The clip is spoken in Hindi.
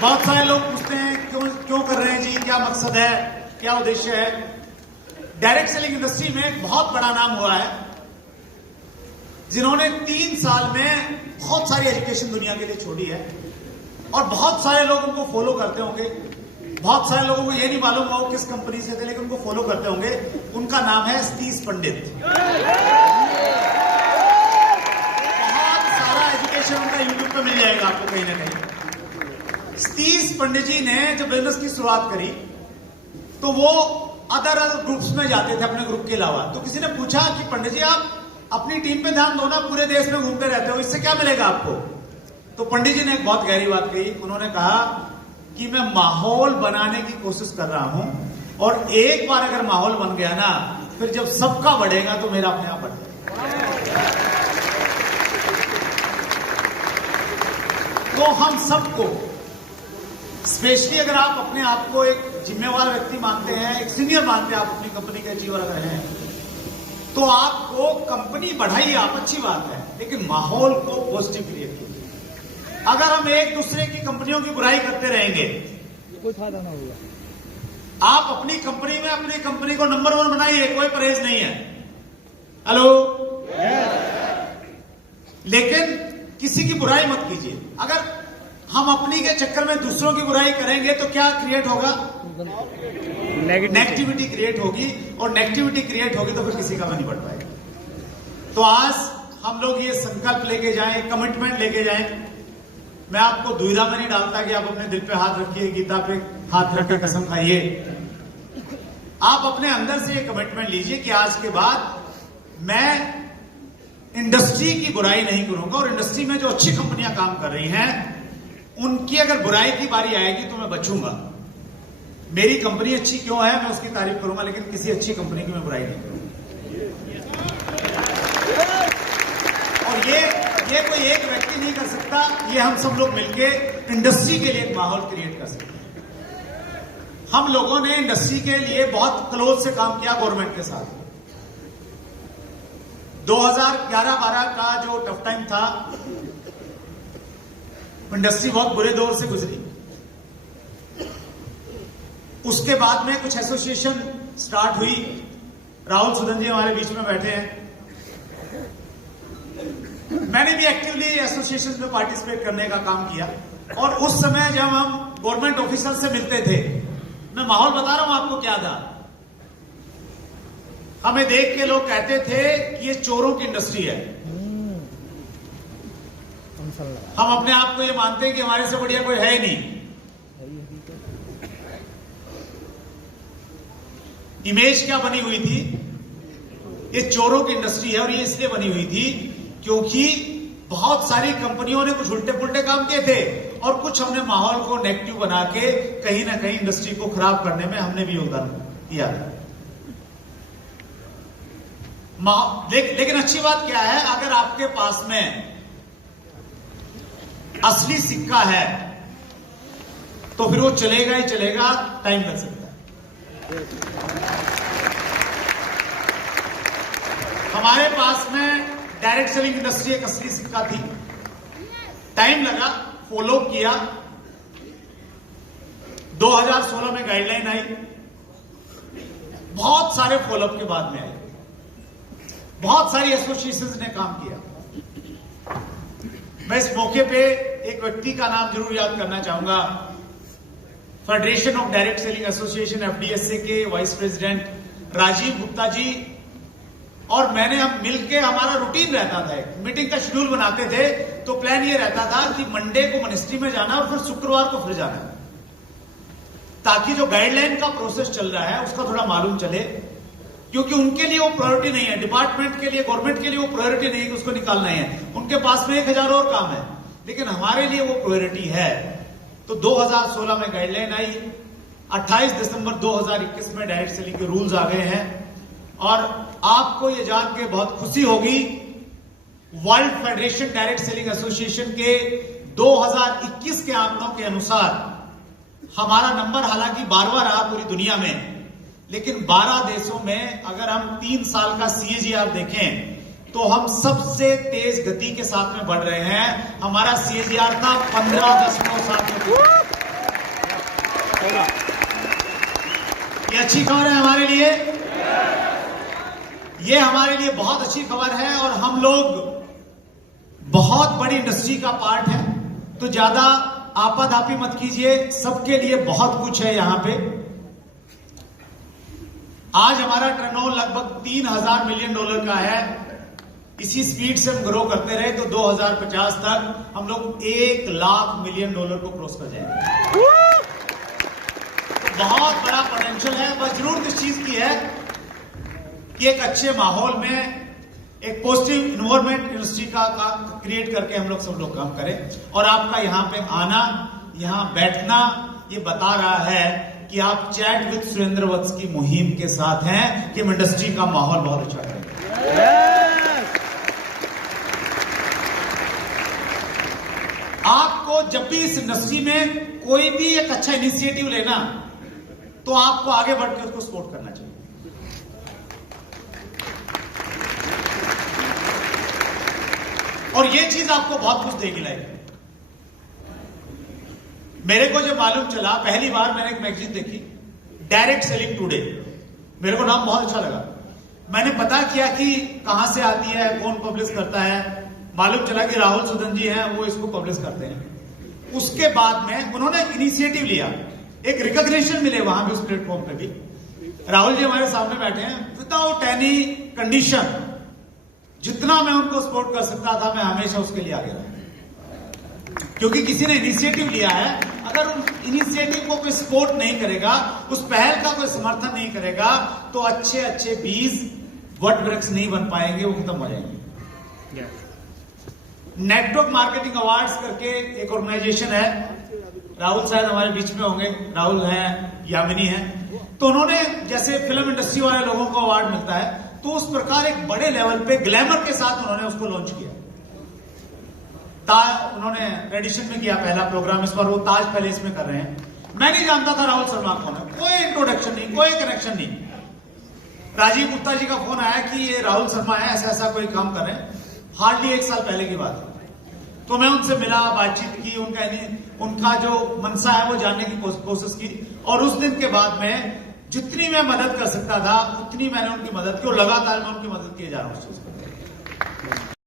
बहुत सारे लोग पूछते हैं क्यों कर रहे हैं जी, क्या मकसद है, क्या उद्देश्य है। डायरेक्ट सेलिंग इंडस्ट्री में एक बहुत बड़ा नाम हुआ है जिन्होंने 3 साल में बहुत सारी एजुकेशन दुनिया के लिए छोड़ी है और बहुत सारे लोग उनको फॉलो करते होंगे। बहुत सारे लोगों को ये नहीं मालूम वो किस कंपनी से थे, लेकिन उनको फॉलो करते होंगे। उनका नाम है सतीश पंडित। बहुत सारा एजुकेशन उनका यूट्यूब पे मिल जाएगा आपको कहीं ना कहीं। सतीश पंडित जी ने जब बिजनेस की शुरुआत करी तो वो अदर ग्रुप्स में जाते थे अपने ग्रुप के अलावा। तो किसी ने पूछा कि पंडित जी आप अपनी टीम पे ध्यान दो ना, पूरे देश में घूमते रहते हो, इससे क्या मिलेगा आपको। तो पंडित जी ने एक बहुत गहरी बात कही। उन्होंने कहा कि मैं माहौल बनाने की कोशिश कर रहा हूं और एक बार अगर माहौल बन गया ना, फिर जब सबका बढ़ेगा तो मेरा अपने आप बढ़ जाएगा। तो हम सबको, स्पेशली अगर आप अपने आप को एक जिम्मेवार व्यक्ति मानते हैं, एक सीनियर मानते हैं, आप अपनी कंपनी के अचीवर अगर हैं, तो आपको कंपनी बढ़ाइए आप, अच्छी बात है, लेकिन माहौल को पॉजिटिव क्रिएट कीजिए। अगर हम एक दूसरे की कंपनियों की बुराई करते रहेंगे कोई फायदा ना होगा। आप अपनी कंपनी में अपनी कंपनी को नंबर 1 बनाइए, कोई परहेज नहीं है। हेलो, लेकिन किसी की बुराई मत कीजिए। अगर हम अपनी के चक्कर में दूसरों की बुराई करेंगे तो क्या क्रिएट होगा? नेगेटिविटी क्रिएट होगी, और नेगेटिविटी क्रिएट होगी तो फिर किसी का भी नहीं बढ़ पाएगा। तो आज हम लोग ये संकल्प लेके जाएं, कमिटमेंट लेके जाएं। मैं आपको दुविधा में नहीं डालता कि आप अपने दिल पे हाथ रखिए, गीता पे हाथ रख के कसम खाइए। आप अपने अंदर से ये कमिटमेंट लीजिए कि आज के बाद मैं इंडस्ट्री की बुराई नहीं करूंगा, और इंडस्ट्री में जो अच्छी कंपनियां काम कर रही हैं उनकी अगर बुराई की बारी आएगी तो मैं बचूंगा। मेरी कंपनी अच्छी क्यों है मैं उसकी तारीफ करूंगा, लेकिन किसी अच्छी कंपनी की मैं बुराई नहीं करूंगा। और ये कोई एक व्यक्ति नहीं कर सकता, ये हम सब लोग मिलके इंडस्ट्री के लिए एक माहौल क्रिएट कर सकते हैं। हम लोगों ने इंडस्ट्री के लिए बहुत क्लोज से काम किया गवर्नमेंट के साथ। 2011-12 का जो टफ टाइम था, इंडस्ट्री बहुत बुरे दौर से गुजरी। उसके बाद में कुछ एसोसिएशन स्टार्ट हुई। राहुल सुदन जी हमारे बीच में बैठे हैं। मैंने भी एक्टिवली एसोसिएशन में पार्टिसिपेट करने का काम किया, और उस समय जब हम गवर्नमेंट ऑफिसर से मिलते थे, मैं माहौल बता रहा हूं आपको क्या था। हमें देख के लोग कहते थे कि ये चोरों की इंडस्ट्री है। हम अपने आप को ये मानते हैं कि हमारे से बढ़िया कोई है ही नहीं। इमेज क्या बनी हुई थी? ये चोरों की इंडस्ट्री है, और ये इसलिए बनी हुई थी क्योंकि बहुत सारी कंपनियों ने कुछ उल्टे पुल्टे काम किए थे, और कुछ हमने माहौल को नेगेटिव बना के कहीं ना कहीं इंडस्ट्री को खराब करने में हमने भी योगदान दिया। लेकिन अच्छी बात क्या है, अगर आपके पास में असली सिक्का है तो फिर वो चलेगा ही चलेगा, टाइम लग सकता है। हमारे पास में डायरेक्ट सेलिंग इंडस्ट्री एक असली सिक्का थी। टाइम लगा, फॉलो किया। 2016 में गाइडलाइन आई, बहुत सारे फॉलोअप के बाद में आई, बहुत सारी एसोसिएशंस ने काम किया। मैं इस मौके पे एक व्यक्ति का नाम जरूर याद करना चाहूंगा। Federation of direct selling association FDSA के वाइस प्रेसिडेंट राजीव गुप्ता जी और मैंने, हम मिलके, हमारा रूटीन रहता था, मीटिंग का शेड्यूल बनाते थे। तो प्लान ये रहता था कि मंडे को मिनिस्ट्री में जाना और फिर शुक्रवार को फिर जाना, ताकि जो गाइडलाइन का प्रोसेस चल रहा है उसका थोड़ा मालूम चले। क्योंकि उनके लिए वो प्रायोरिटी नहीं है, डिपार्टमेंट के लिए, गवर्नमेंट के लिए वो प्रायोरिटी नहीं है कि उसको निकालना है। उनके पास में 1000 और काम है, लेकिन हमारे लिए वो प्रायोरिटी है। तो 2016 में गाइडलाइन आई, 28 दिसंबर 2021 में डायरेक्ट सेलिंग के रूल्स आ गए हैं। और आपको ये जान के बहुत खुशी होगी, world federation direct selling association के 2021 के आंकड़ों के अनुसार हमारा नंबर हालांकि 12वां रहा पूरी दुनिया में, लेकिन 12 देशों में अगर हम 3 साल का CAGR देखें तो हम सबसे तेज गति के साथ में बढ़ रहे हैं। हमारा CAGR था 15.7। ये अच्छी खबर है हमारे लिए, ये हमारे लिए बहुत अच्छी खबर है। और हम लोग बहुत बड़ी इंडस्ट्री का पार्ट है, तो ज्यादा आपाधापी मत कीजिए, सबके लिए बहुत कुछ है यहां पे। आज हमारा टर्नओवर लगभग $3000 मिलियन का है। इसी स्पीड से हम ग्रो करते रहे तो 2050 तक हम लोग $1 लाख मिलियन को क्रॉस कर जाएंगे। तो बहुत बड़ा पोटेंशियल है। बस जरूरत इस चीज की है कि एक अच्छे माहौल में एक पॉजिटिव इन्वायरमेंट इंडस्ट्री का क्रिएट करके हम लोग सब लोग काम करें। और आपका यहाँ पे आना, यहाँ बैठना, ये बता रहा है कि आप चैट विद सुरेंद्र वत्स की मुहिम के साथ हैं कि हम इंडस्ट्री का माहौल बहुत अच्छा करें। आपको जब भी इस इंडस्ट्री में कोई भी एक अच्छा इनिशिएटिव लेना, तो आपको आगे बढ़ के उसको सपोर्ट करना चाहिए। और ये चीज आपको बहुत कुछ देगी लाइफ में। मेरे को जब मालूम चला, पहली बार मैंने एक मैगजीन देखी, डायरेक्ट सेलिंग टुडे, मेरे को नाम बहुत अच्छा लगा। मैंने पता किया कि कहां से आती है, कौन पब्लिश करता है। मालूम चला कि राहुल सुदन जी हैं, वो इसको पब्लिश करते हैं। उसके बाद में उन्होंने इनिशिएटिव लिया, एक रिकॉग्निशन मिले वहां भी, उस प्लेटफॉर्म पे भी। राहुल जी हमारे सामने बैठे हैं, विदाउट एनी कंडीशन, जितना मैं उनको सपोर्ट कर सकता था मैं हमेशा उसके लिए आगे रहा, क्योंकि किसी ने इनिशिएटिव लिया है। अगर उस इनिशिएटिव को कोई सपोर्ट नहीं करेगा, उस पहल का कोई समर्थन नहीं करेगा, तो अच्छे अच्छे बीज वट वृक्ष नहीं बन पाएंगे, वो खत्म हो जाएंगे। नेटवर्क मार्केटिंग अवार्ड्स करके एक ऑर्गेनाइजेशन है, राहुल शायद हमारे बीच में होंगे, राहुल है, यामिनी है। तो उन्होंने, जैसे फिल्म इंडस्ट्री वाले लोगों को अवार्ड मिलता है, तो उस प्रकार एक बड़े लेवल पे ग्लैमर के साथ उन्होंने उसको लॉन्च किया। उन्होंने रेडिशन में किया पहला प्रोग्राम, इस बार वो ताज पैलेस में कर रहे हैं। मैं नहीं जानता था राहुल शर्मा कौन है, कोई इंट्रोडक्शन नहीं, कोई कनेक्शन नहीं। राजीव गुप्ता जी का फोन आया कि ये राहुल शर्मा है, ऐसा ऐसा कोई काम कर रहे हैं। हार्डली 1 साल पहले की बात है। तो मैं उनसे मिला, बातचीत की, उनका जो मनसा है वो जानने की कोशिश की। और उस दिन के बाद में जितनी मैं मदद कर सकता था उतनी मैंने उनकी मदद की, और लगातार मैं उनकी मदद किए जा रहा हूं उस चीज में।